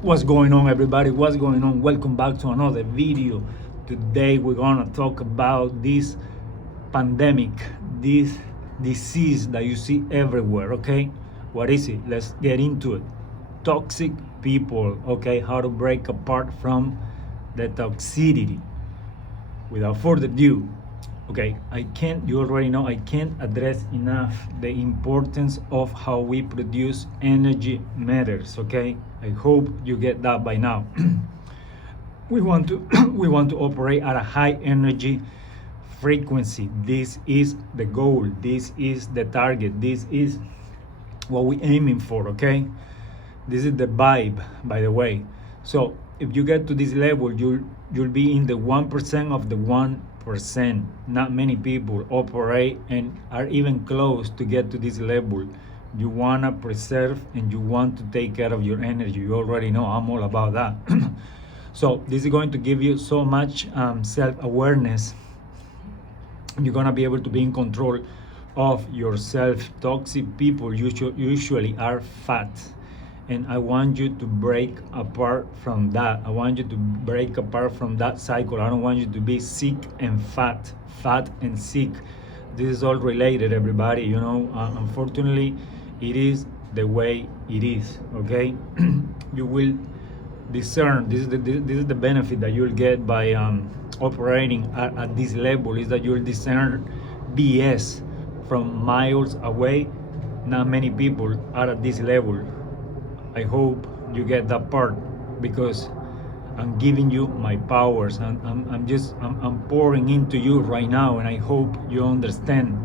What's going on, everybody? What's going on? Welcome back to another video. Today we're gonna talk about this pandemic, this disease that you see everywhere. Okay, what is it? Let's get into it. Toxic people. Okay, how to break apart from the toxicity. Without further ado, okay, you already know, I can't address enough the importance of how we produce energy matters. Okay, I hope you get that by now. We want to we want to operate at a high energy frequency. This is the goal, this is the target, this is what we're aiming for. Okay, this is the vibe, by the way. So if you get to this level, you'll be in the 1% of the 1%. Not many people operate and are even close to get to this level. You want to preserve and you want to take care of your energy. You already know I'm all about that. So this is going to give you so much self-awareness. You're going to be able to be in control of yourself. Toxic people usually are fat, and I want you to break apart from that. I want you to break apart from that cycle. I don't want you to be sick and fat and sick. This is all related, everybody. You know, unfortunately, it is the way it is. Okay, you will discern. This is the benefit that you'll get by operating at this level, is that you'll discern BS from miles away. Not many people are at this level. I hope you get that part, because I'm giving you my powers, and I'm pouring into you right now, and I hope you understand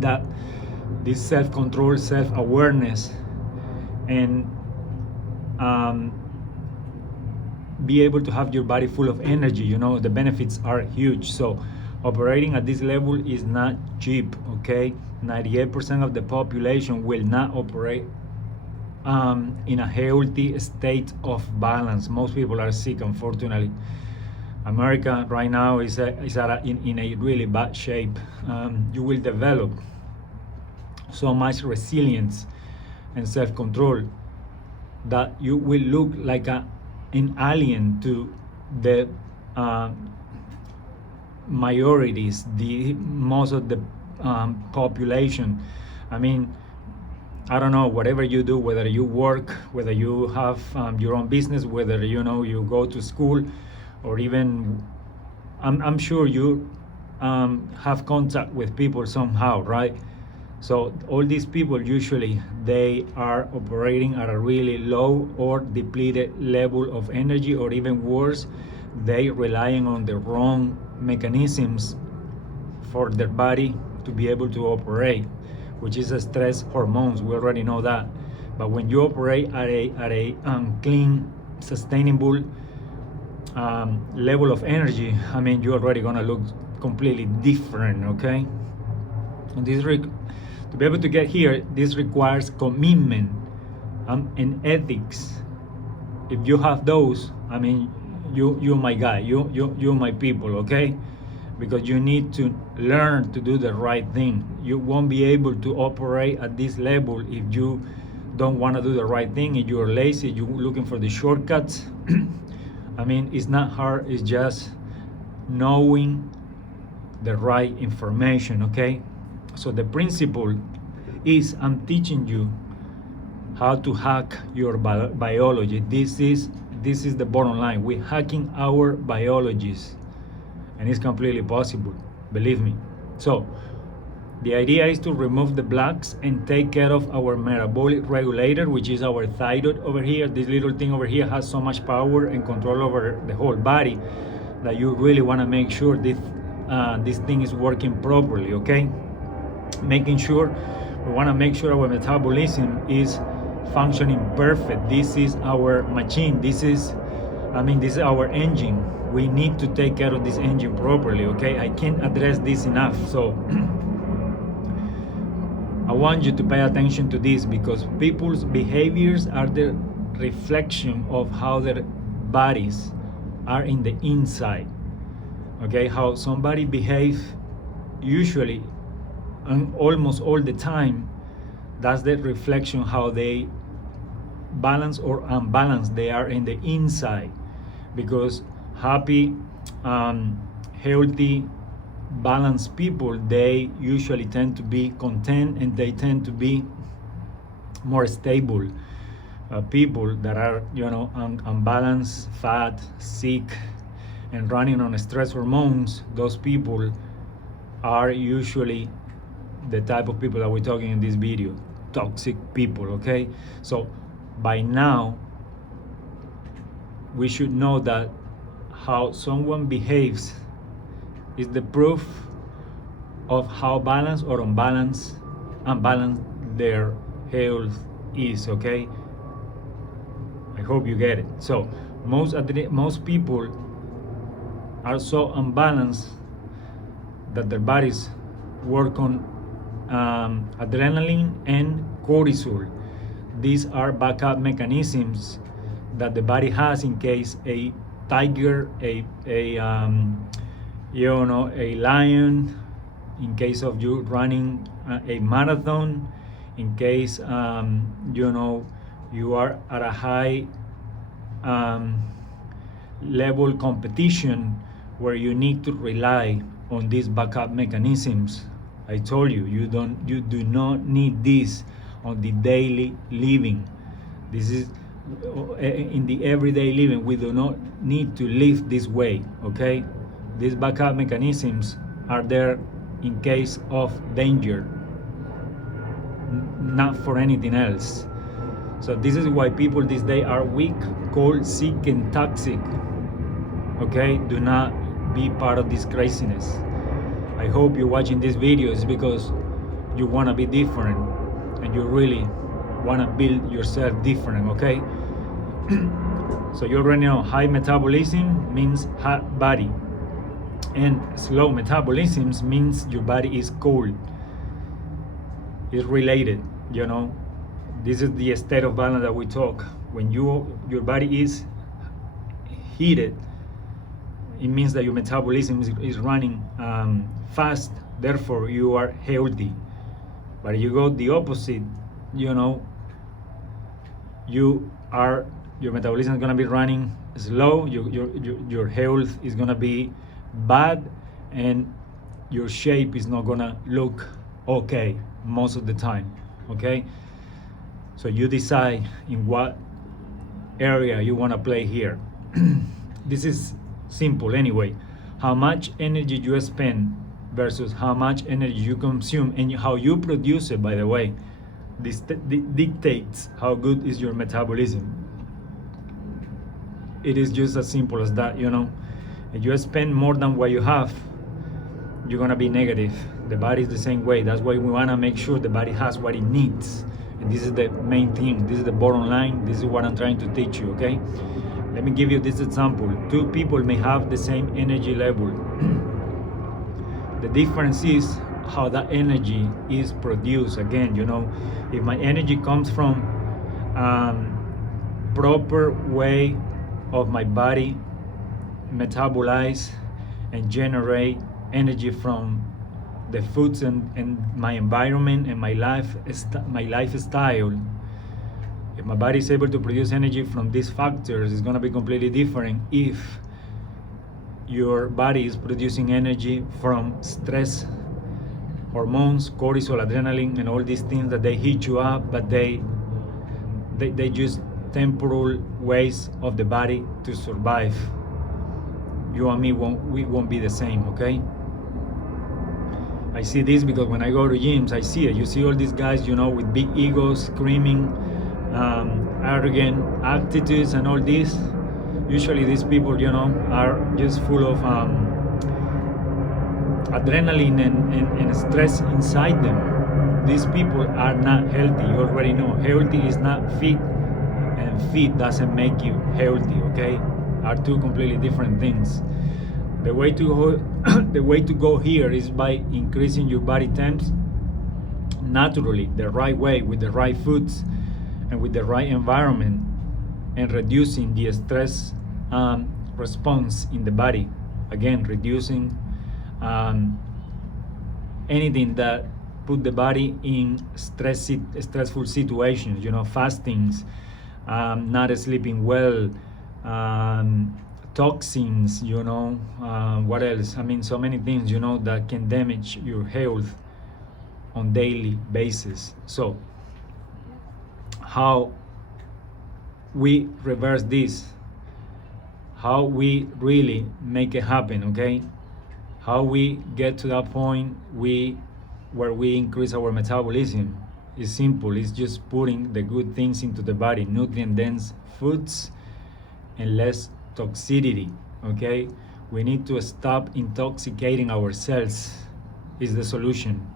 that this self-control, self-awareness, and be able to have your body full of energy. You know, the benefits are huge. So operating at this level is not cheap. Okay, 98% of the population will not operate in a healthy state of balance. Most people are sick, unfortunately. America right now is in a really bad shape. You will develop so much resilience and self-control that you will look like an alien to the majorities, the most of the population. I mean, I don't know, whatever you do, whether you work, whether you have your own business, whether you go to school, or even I'm sure you have contact with people somehow, right? So all these people usually they are operating at a really low or depleted level of energy, or even worse, they relying on the wrong mechanisms for their body to be able to operate, which is stress hormones. We already know that. But when you operate at a clean, sustainable level of energy, I mean, you're already gonna look completely different. Okay, and to be able to get here, this requires commitment and ethics. If you have those, I mean, you my guy, you my people. Okay, because you need to learn to do the right thing. You won't be able to operate at this level if you don't want to do the right thing, if you're lazy, you're looking for the shortcuts. I mean, it's not hard, it's just knowing the right information. Okay, so the principle is I'm teaching you how to hack your biology. This is the bottom line. We're hacking our biologies, and it's completely possible, believe me. So the idea is to remove the blocks and take care of our metabolic regulator, which is our thyroid over here. This little thing over here has so much power and control over the whole body that you really want to make sure this thing is working properly. Okay, we want to make sure our metabolism is functioning perfect. This is our machine. This is our engine. We need to take care of this engine properly. Okay, I can't address this enough. So I want you to pay attention to this, because people's behaviors are the reflection of how their bodies are in the inside. Okay, how somebody behaves usually and almost all the time, that's the reflection how they balanced or unbalanced they are in the inside, because happy, healthy, balanced people, they usually tend to be content and they tend to be more stable. People that are, unbalanced, fat, sick, and running on stress hormones, those people are usually the type of people that we're talking in this video, toxic people, okay? So by now, we should know that how someone behaves is the proof of how balanced or unbalanced their health is, okay? I hope you get it. So most people are so unbalanced that their bodies work on adrenaline and cortisol. These are backup mechanisms that the body has in case a tiger, a lion, in case of you running a marathon, in case you are at a high level competition where you need to rely on these backup mechanisms. I told you, you do not need this on the daily living. This is in the everyday living. We do not need to live this way, okay? These backup mechanisms are there in case of danger, not for anything else. So this is why people these days are weak, cold, sick, and toxic. Okay, do not be part of this craziness. I hope you're watching these videos because you want to be different and you really want to build yourself different, okay? So you already know high metabolism means hot body, and slow metabolism means your body is cold. It's related, This is the state of balance that we talk. When your body is heated, it means that your metabolism is running fast, therefore you are healthy. But you go the opposite, your metabolism is going to be running slow, your health is going to be bad, and your shape is not going to look okay most of the time, okay? So you decide in what area you want to play here. This is simple anyway. How much energy you spend versus how much energy you consume, and how you produce it, by the way, this dictates how good is your metabolism. It is just as simple as that, If you spend more than what you have, you're gonna be negative. The body is the same way. That's why we wanna make sure the body has what it needs. And this is the main thing. This is the bottom line. This is what I'm trying to teach you, okay? Let me give you this example. Two people may have the same energy level. The difference is how that energy is produced. Again, if my energy comes from proper way of my body metabolize and generate energy from the foods and my environment and my lifestyle, if my body is able to produce energy from these factors, it's going to be completely different if your body is producing energy from stress hormones, cortisol, adrenaline, and all these things that they heat you up, but they just temporal ways of the body to survive. You and me won't be the same, okay? I see this because when I go to gyms, I see it. You see all these guys, with big egos, screaming, arrogant attitudes and all this. Usually these people, are just full of adrenaline and stress inside them. These people are not healthy. You already know. Healthy is not fit, and fit doesn't make you healthy, okay? Are two completely different things. The way to go here is by increasing your body temps naturally, the right way, with the right foods and with the right environment, and reducing the stress response in the body. Again, reducing anything that put the body in stressful situations, fastings, not sleeping well, toxins, what else? I mean, so many things, that can damage your health on daily basis. So how we reverse this, how we really make it happen, okay? How we get to that point where we increase our metabolism is simple. It's just putting the good things into the body, nutrient dense foods and less toxicity, okay? We need to stop intoxicating ourselves is the solution.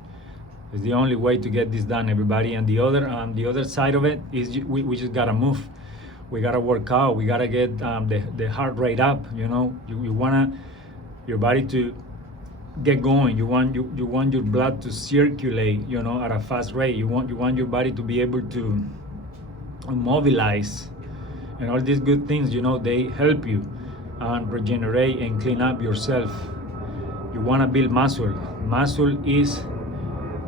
It's the only way to get this done, everybody. And the other side of it is we just gotta move. We gotta work out. We gotta get the heart rate up. You want your body to get going. You want your blood to circulate. At a fast rate. You want your body to be able to mobilize, and all these good things. They help you regenerate and clean up yourself. You wanna build muscle. Muscle is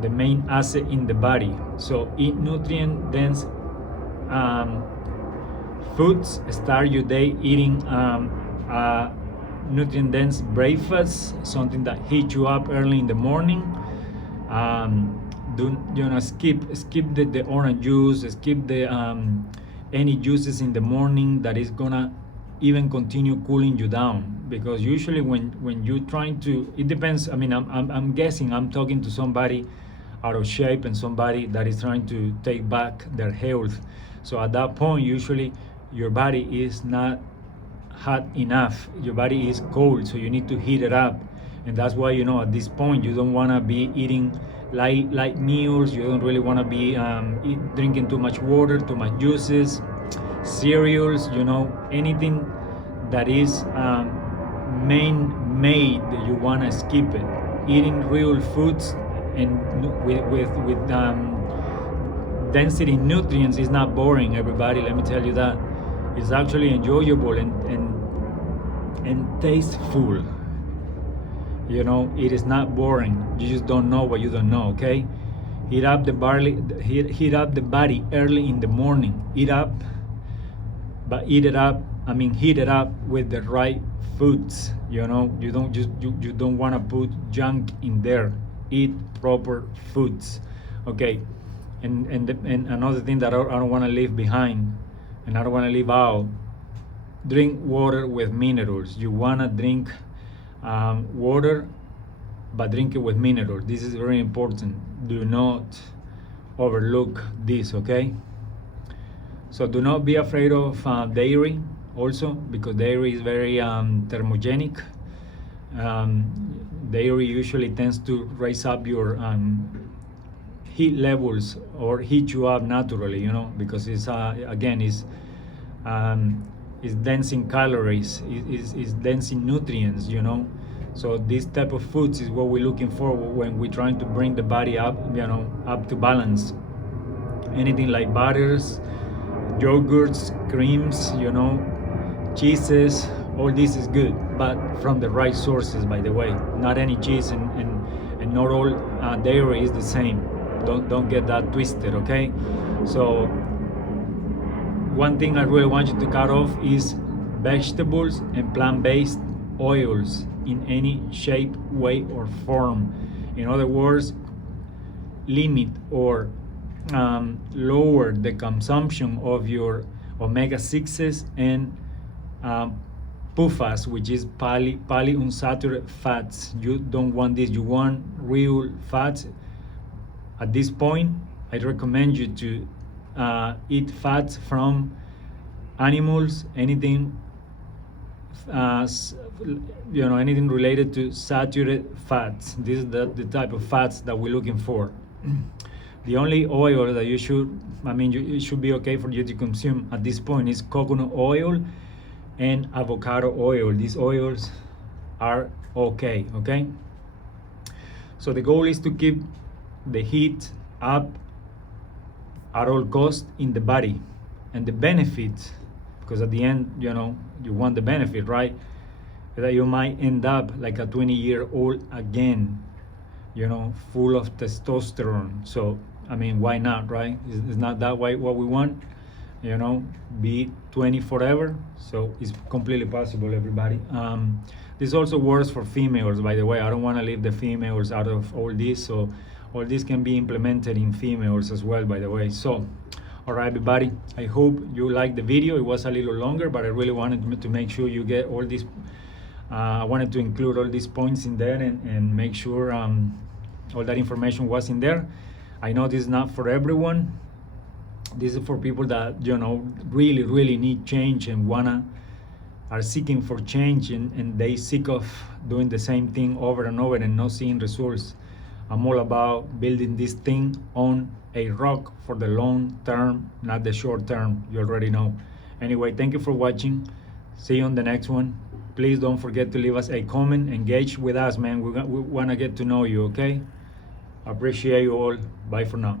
the main asset in the body. So eat nutrient dense foods. Start your day eating nutrient dense breakfast, something that heats you up early in the morning. Skip the orange juice, skip the any juices in the morning that is gonna even continue cooling you down, because usually when you're trying to, it depends. I mean, I'm guessing I'm talking to somebody out of shape and somebody that is trying to take back their health. So at that point, usually your body is not hot enough, your body is cold, so you need to heat it up. And that's why, at this point, you don't want to be eating light meals. You don't really want to be drinking too much water, too much juices, cereals, anything that is made, you want to skip it. Eating real foods and with density nutrients is not boring, everybody. Let me tell you that. It's actually enjoyable and tasteful. It is not boring. You just don't know what you don't know, okay? Heat up the body early in the morning. Heat it up with the right foods. You don't want to put junk in there. Eat proper foods, okay? And another thing that I don't want to leave behind, and I don't want to leave out, drink water with minerals. You want to drink water, but drink it with minerals. This is very important. Do not overlook this, okay? So do not be afraid of dairy also, because dairy is very thermogenic. Dairy usually tends to raise up your heat levels or heat you up naturally, because it's dense in calories, is dense in nutrients, So this type of foods is what we're looking for when we're trying to bring the body up, up to balance. Anything like butters, yogurts, creams, cheeses, all this is good, but from the right sources, by the way. Not any cheese and not all dairy is the same. Don't get that twisted, okay? So one thing I really want you to cut off is vegetables and plant-based oils in any shape, way, or form. In other words, limit or lower the consumption of your omega-6s and PUFAs, which is polyunsaturated fats. You don't want this. You want real fats. At this point, I recommend you to eat fats from animals, anything anything related to saturated fats. This is the type of fats that we're looking for. The only oil that it should be okay for you to consume at this point is coconut oil and avocado oil. These oils are okay. So the goal is to keep the heat up at all costs in the body, and the benefit, because at the end, you want the benefit, right? That you might end up like a 20-year-old again, full of testosterone. So, why not, right? Is not that what we want? you know, be 20 forever. So it's completely possible, everybody. This also works for females, by the way. I don't want to leave the females out of all this. So all this can be implemented in females as well, by the way. So all right, everybody, I hope you liked the video. It was a little longer, but I really wanted to make sure you get all these. I wanted to include all these points in there and make sure all that information was in there. I know this is not for everyone. This is for people that, you know, really need change and are seeking for change, and they sick of doing the same thing over and over and not seeing results. I'm all about building this thing on a rock for the long term, not the short term. You already know. Anyway, thank you for watching. See you on the next one. Please don't forget to leave us a comment. Engage with us, man. We want to get to know you, okay? Appreciate you all. Bye for now.